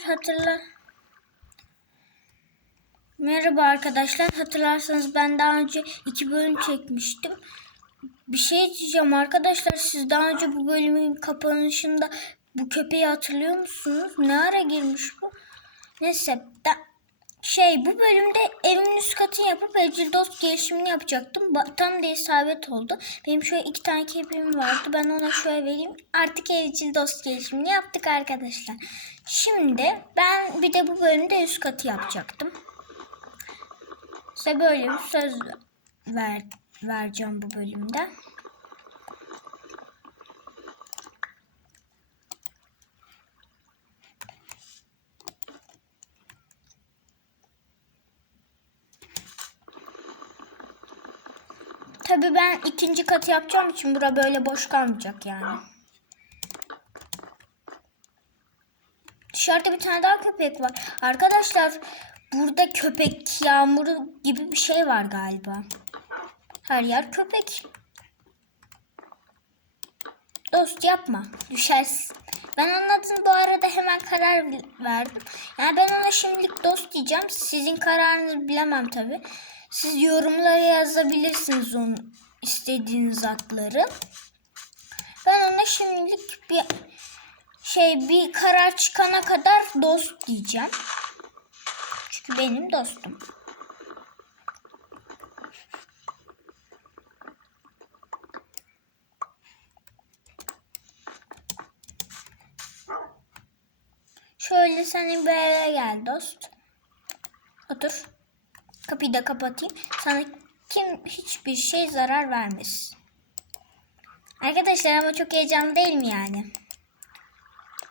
Hatırla. Merhaba arkadaşlar. Hatırlarsanız ben daha önce iki bölüm çekmiştim. Bir şey diyeceğim arkadaşlar. Siz daha önce bu bölümün kapanışında bu köpeği hatırlıyor musunuz? Ne ara girmiş bu? Neyse. da- şey bu bölümde evimin üst katını yapıp evcil dost gelişimini yapacaktım. Tam da isabet oldu. Benim şöyle iki tane köpeğim vardı. Ben ona şöyle vereyim. Artık evcil dost gelişimini yaptık arkadaşlar. Şimdi ben bir de bu bölümde üst katı yapacaktım. Size böyle bir söz ver, vereceğim bu bölümde. Tabii ben ikinci katı yapacağım için bura böyle boş kalmayacak yani. Dışarıda bir tane daha köpek var. Arkadaşlar burada köpek yağmuru gibi bir şey var galiba. Her yer köpek. Dost yapma. Düşersin. Ben anladım bu arada hemen karar verdim. Yani ben ona şimdilik dost diyeceğim. Sizin kararınızı bilemem tabi. Siz yorumlara yazabilirsiniz onu istediğiniz adları. Ben ona şimdilik bir şey bir karar çıkana kadar dost diyeceğim. Çünkü benim dostum. Şöyle senin bir eve gel dost. Otur. Kapıyı da kapatayım. Sana kim hiçbir şey zarar vermez. Arkadaşlar ama çok heyecanlı değil mi yani?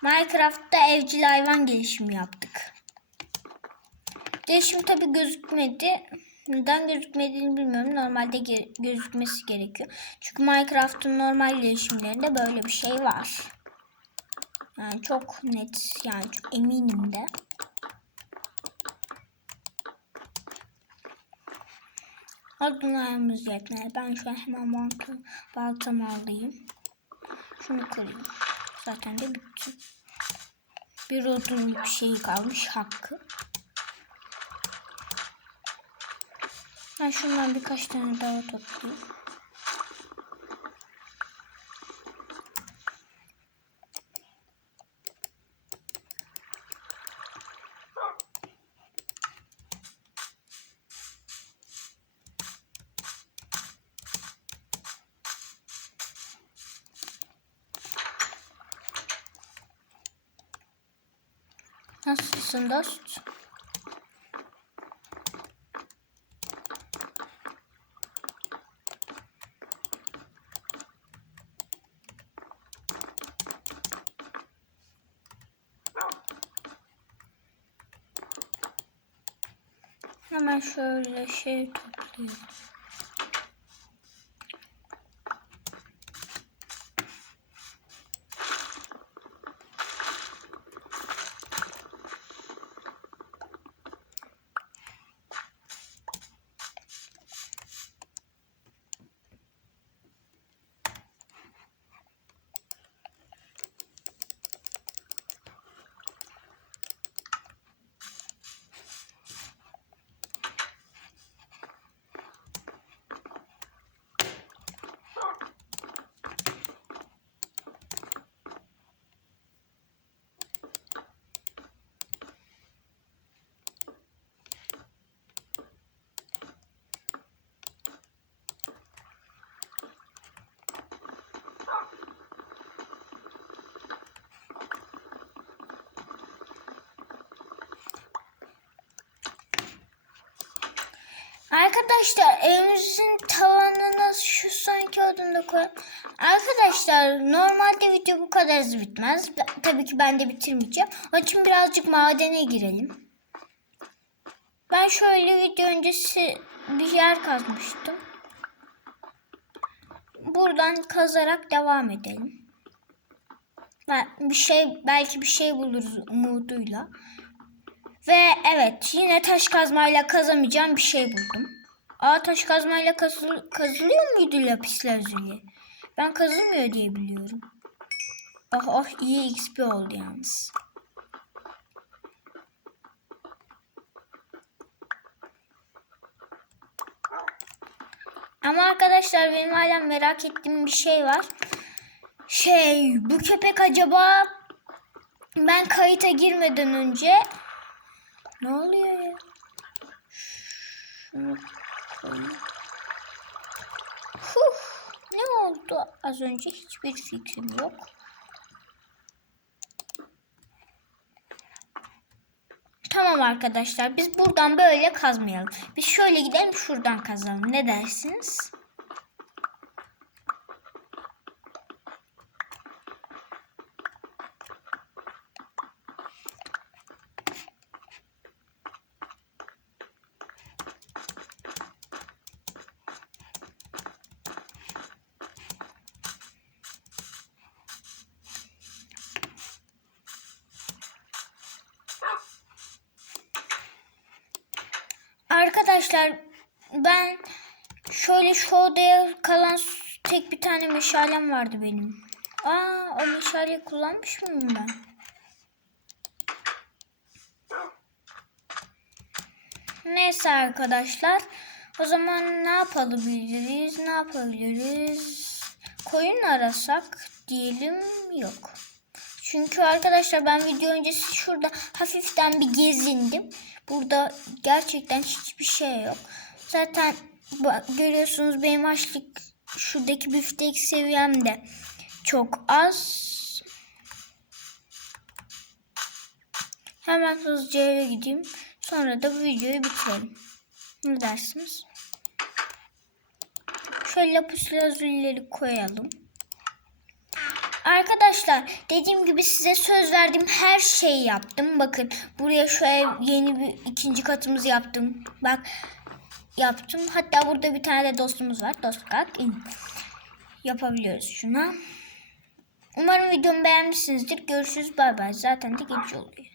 Minecraft'ta evcil hayvan gelişimi yaptık. Gelişim tabi gözükmedi. Neden gözükmediğini bilmiyorum. Normalde ge- gözükmesi gerekiyor. Çünkü Minecraft'ın normal gelişimlerinde böyle bir şey var. Yani çok net yani çok eminim de. Adımlarımız yetmeli. Ben şu an hemen balta, baltamı alayım. Şunu kırayım. Zaten de bitti. Bir odunluk şey kalmış hakkı. Ben şundan birkaç tane daha toplayayım. Nasılsın dost? Hemen şöyle şey toplayayım. Arkadaşlar evimizin tavanına şu sanki odunu koy. Arkadaşlar normalde video bu kadar hızlı bitmez. Tabii ki ben de bitirmeyeceğim. Onun için birazcık madene girelim. Ben şöyle video öncesi bir yer kazmıştım. Buradan kazarak devam edelim. Bir şey belki bir şey buluruz umuduyla. Ve evet yine taş kazmayla kazamayacağım bir şey buldum. Aa taş kazmayla kazıl kazılıyor muydu lapis lazuli? Ben kazılmıyor diye biliyorum. Ah oh iyi XP oldu yalnız. Ama arkadaşlar benim hala merak ettiğim bir şey var. Şey bu köpek acaba ben kayıta girmeden önce ne oluyor ya? Şunu koyayım. Ne oldu az önce hiçbir fikrim yok. Tamam arkadaşlar biz buradan böyle kazmayalım. Biz şöyle gidelim şuradan kazalım. Ne dersiniz? Arkadaşlar ben şöyle şu kalan tek bir tane meşalem vardı benim. Aa o meşaleyi kullanmış mıyım ben? Neyse arkadaşlar. O zaman ne yapabiliriz? Ne yapabiliriz? Koyun arasak diyelim yok. Çünkü arkadaşlar ben video öncesi şurada hafiften bir gezindim. Burada gerçekten hiçbir şey yok. Zaten bak, görüyorsunuz benim açlık şuradaki büftek seviyem de çok az. Hemen hızlıca eve gideyim. Sonra da bu videoyu bitirelim. Ne dersiniz? Şöyle lapis lazulleri koyalım. Arkadaşlar dediğim gibi size söz verdiğim her şeyi yaptım. Bakın buraya ev yeni bir ikinci katımızı yaptım. Bak yaptım. Hatta burada bir tane de dostumuz var. Dost kalk in. Yapabiliyoruz şuna. Umarım videomu beğenmişsinizdir. Görüşürüz. Bay bay. Zaten de gece oluyor.